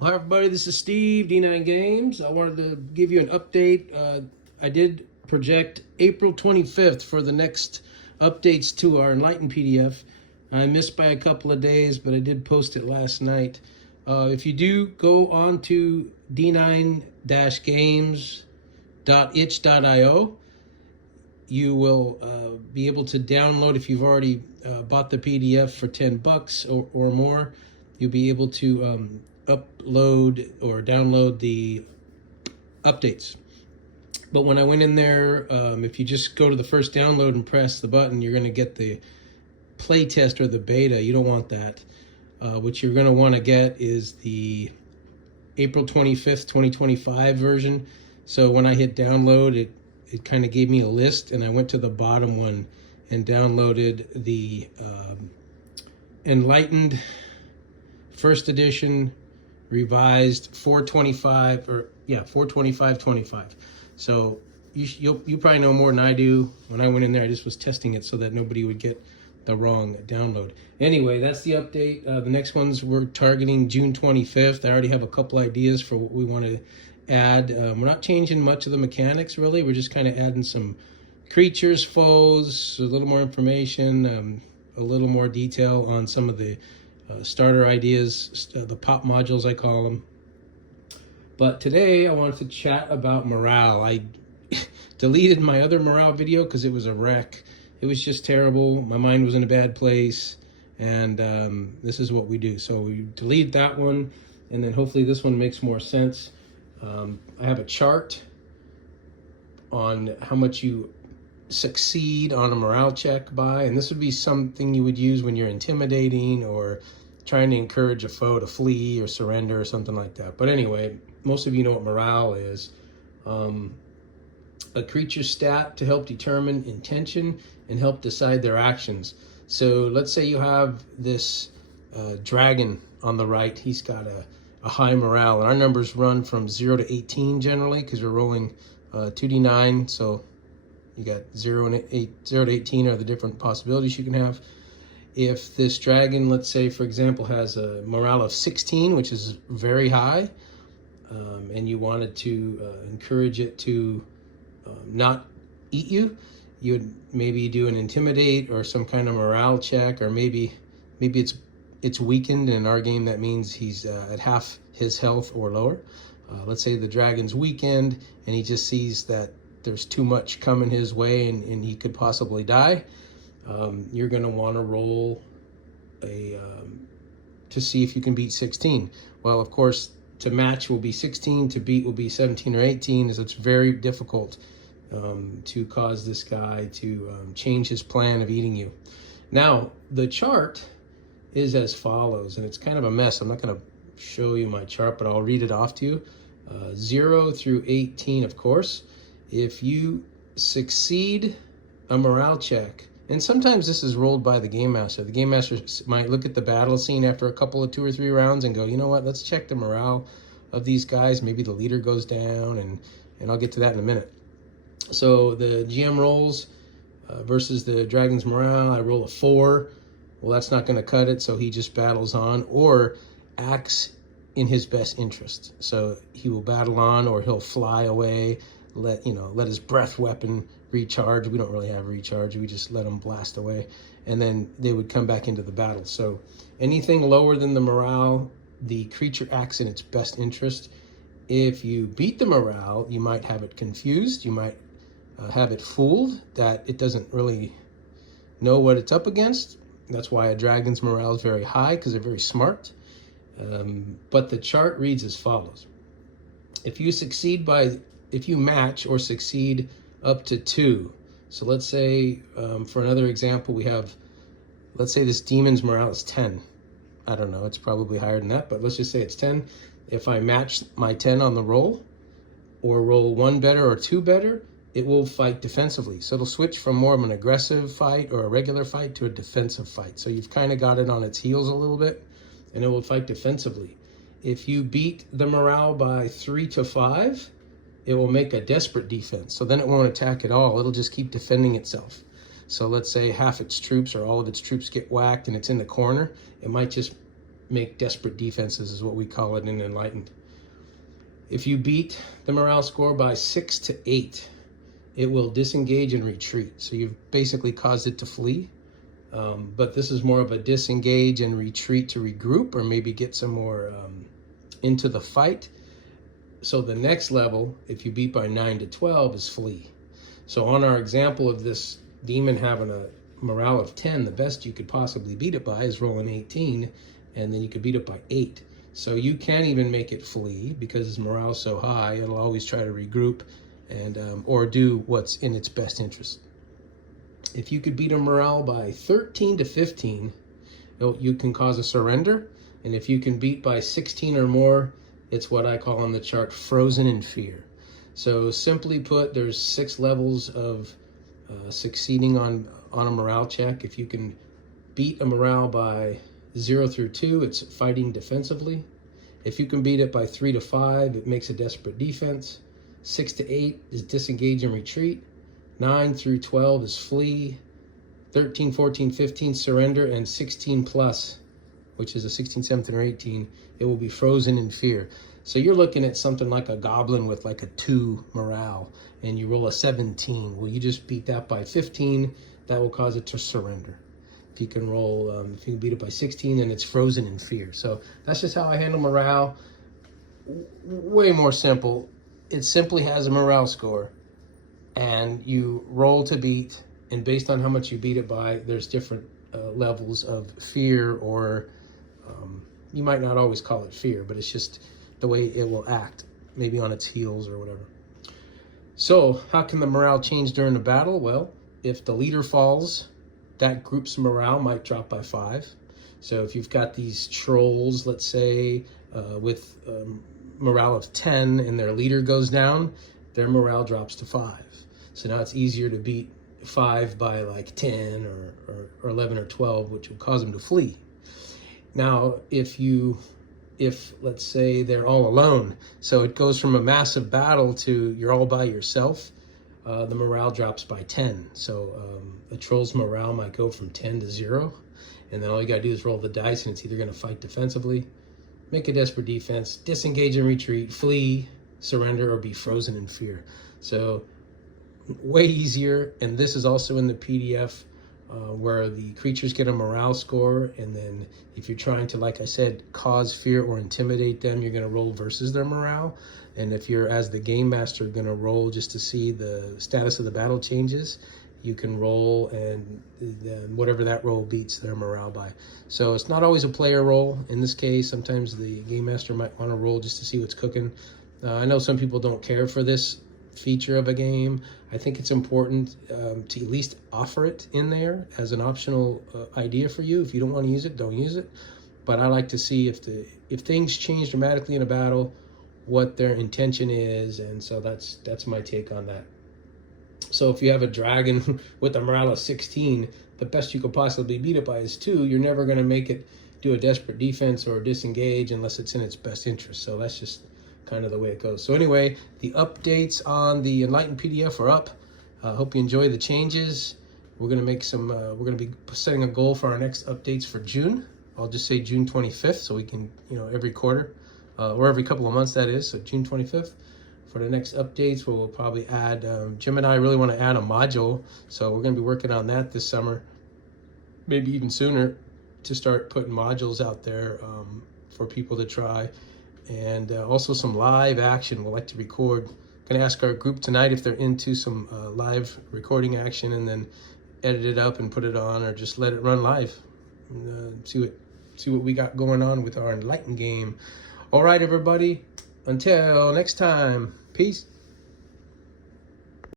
Well, hi everybody, this is Steve, D9 Games. I wanted to give you an update. I did project April 25th for the next updates to our Enlightened PDF. I missed by a couple of days, but I did post it last night. If you do go on to d9-games.itch.io, you will be able to download, if you've already bought the PDF for 10 bucks or more, you'll be able to upload or download the updates. But when I went in there, if you just go to the first download and press the button, you're going to get the playtest or the beta. You don't want that. What you're going to want to get is the April 25th, 2025 version. So when I hit download, it kind of gave me a list, and I went to the bottom one and downloaded the Enlightened First Edition Revised 425 or 425.25. So you probably know more than I do. When I went in there, I just was testing it so that nobody would get the wrong download. Anyway, that's the update. The next ones we're targeting June 25th. I already have a couple ideas for what we want to add. We're not changing much of the mechanics really. We're just kind of adding some creatures, foes, a little more information, a little more detail on some of the starter ideas, the pop modules I call them. But today I wanted to chat about morale. I deleted my other morale video because it was a wreck. It was just terrible. My mind was in a bad place, and this is what we do. So we delete that one, and then hopefully this one makes more sense. I have a chart on how much you succeed on a morale check by, and this would be something you would use when you're intimidating or trying to encourage a foe to flee or surrender or something like that. But anyway, most of you know what morale is. A creature stat to help determine intention and help decide their actions. So let's say you have this dragon on the right. He's got a high morale, and our numbers run from 0 to 18 generally because we're rolling 2d9. So you got 0 to 18 are the different possibilities you can have. If this dragon, let's say for example, has a morale of 16, which is very high, and you wanted to encourage it to not eat you, you would maybe do an intimidate or some kind of morale check, or maybe it's weakened. In our game, that means he's at half his health or lower. Let's say the dragon's weakened and he just sees that there's too much coming his way and he could possibly die. You're going to want to roll to see if you can beat 16. Well, of course, to match will be 16, to beat will be 17 or 18, as it's very difficult to cause this guy to change his plan of eating you. Now, the chart is as follows, and it's kind of a mess. I'm not going to show you my chart, but I'll read it off to you. 0 through 18, of course. If you succeed a morale check, and sometimes this is rolled by the game master. The game master might look at the battle scene after a couple of 2 or 3 rounds and go, you know what, let's check the morale of these guys. Maybe the leader goes down, and I'll get to that in a minute. So the GM rolls versus the dragon's morale. I roll a 4. Well, that's not going to cut it, so he just battles on or acts in his best interest. So he will battle on, or he'll fly away, let his breath weapon recharge. We don't really have recharge. We just let them blast away, and then they would come back into the battle. So anything lower than the morale, the creature acts in its best interest. If you beat the morale, you might have it confused. You might have it fooled that it doesn't really know what it's up against. That's why a dragon's morale is very high, because they're very smart. But the chart reads as follows. If you match or succeed up to 2. So let's say, for another example, we have, let's say this demon's morale is 10. I don't know, it's probably higher than that, but let's just say it's 10. If I match my 10 on the roll, or roll 1 better or 2 better, it will fight defensively. So it'll switch from more of an aggressive fight or a regular fight to a defensive fight. So you've kind of got it on its heels a little bit, and it will fight defensively. If you beat the morale by 3 to 5, it will make a desperate defense. So then it won't attack at all. It'll just keep defending itself. So let's say half its troops or all of its troops get whacked and it's in the corner. It might just make desperate defenses, is what we call it in Enlightened. If you beat the morale score by 6 to 8, it will disengage and retreat. So you've basically caused it to flee. But this is more of a disengage and retreat to regroup, or maybe get some more into the fight. So the next level, if you beat by 9 to 12, is flee. So on our example of this demon having a morale of 10, the best you could possibly beat it by is rolling 18, and then you could beat it by 8. So you can't even make it flee because its morale is so high, it'll always try to regroup and or do what's in its best interest. If you could beat a morale by 13 to 15, you can cause a surrender. And if you can beat by 16 or more, it's what I call on the chart frozen in fear. So simply put, there's 6 levels of succeeding on a morale check. If you can beat a morale by 0 through 2, it's fighting defensively. If you can beat it by 3 to 5, it makes a desperate defense. 6 to 8 is disengage and retreat. 9 through 12 is flee. 13, 14, 15, surrender. And 16 plus, which is a 16, 17, or 18, it will be frozen in fear. So you're looking at something like a goblin with like a 2 morale, and you roll a 17. Well, you just beat that by 15, that will cause it to surrender. If you can roll, if you can beat it by 16, then it's frozen in fear. So that's just how I handle morale. Way more simple. It simply has a morale score, and you roll to beat, and based on how much you beat it by, there's different levels of fear, or you might not always call it fear, but it's just the way it will act, maybe on its heels or whatever. So how can the morale change during the battle? Well, if the leader falls, that group's morale might drop by 5. So if you've got these trolls, let's say, with morale of 10, and their leader goes down, their morale drops to 5. So now it's easier to beat 5 by like 10 or 11 or 12, which will cause them to flee. Now, if let's say they're all alone, so it goes from a massive battle to you're all by yourself, the morale drops by 10. So a troll's morale might go from 10 to 0, and then all you gotta do is roll the dice, and it's either gonna fight defensively, make a desperate defense, disengage and retreat, flee, surrender, or be frozen in fear. So way easier. And this is also in the PDF, where the creatures get a morale score, and then if you're trying to, like I said, cause fear or intimidate them, you're going to roll versus their morale. And if you're, as the game master, going to roll just to see the status of the battle changes, you can roll, and then whatever that roll beats their morale by. So it's not always a player roll. In this case, sometimes the game master might want to roll just to see what's cooking. I know some people don't care for this feature of a game. I think it's important to at least offer it in there as an optional idea for you. If you don't want to use it, don't use it. But I like to see if things change dramatically in a battle, what their intention is, and so that's my take on that. So if you have a dragon with a morale of 16, the best you could possibly beat it by is 2. You're never going to make it do a desperate defense or disengage unless it's in its best interest. So that's just kind of the way it goes. So anyway, the updates on the Enlightened PDF are up. Hope you enjoy the changes. We're going to make some, we're going to be setting a goal for our next updates for June. I'll just say June 25th, so we can, every quarter, or every couple of months, that is. So June 25th for the next updates, we'll probably add, Jim and I really want to add a module. So we're going to be working on that this summer, maybe even sooner, to start putting modules out there for people to try. And also some live action we'll like to record. Going to ask our group tonight if they're into some live recording action, and then edit it up and put it on, or just let it run live. And, see what we got going on with our Enlightened game. All right, everybody. Until next time. Peace.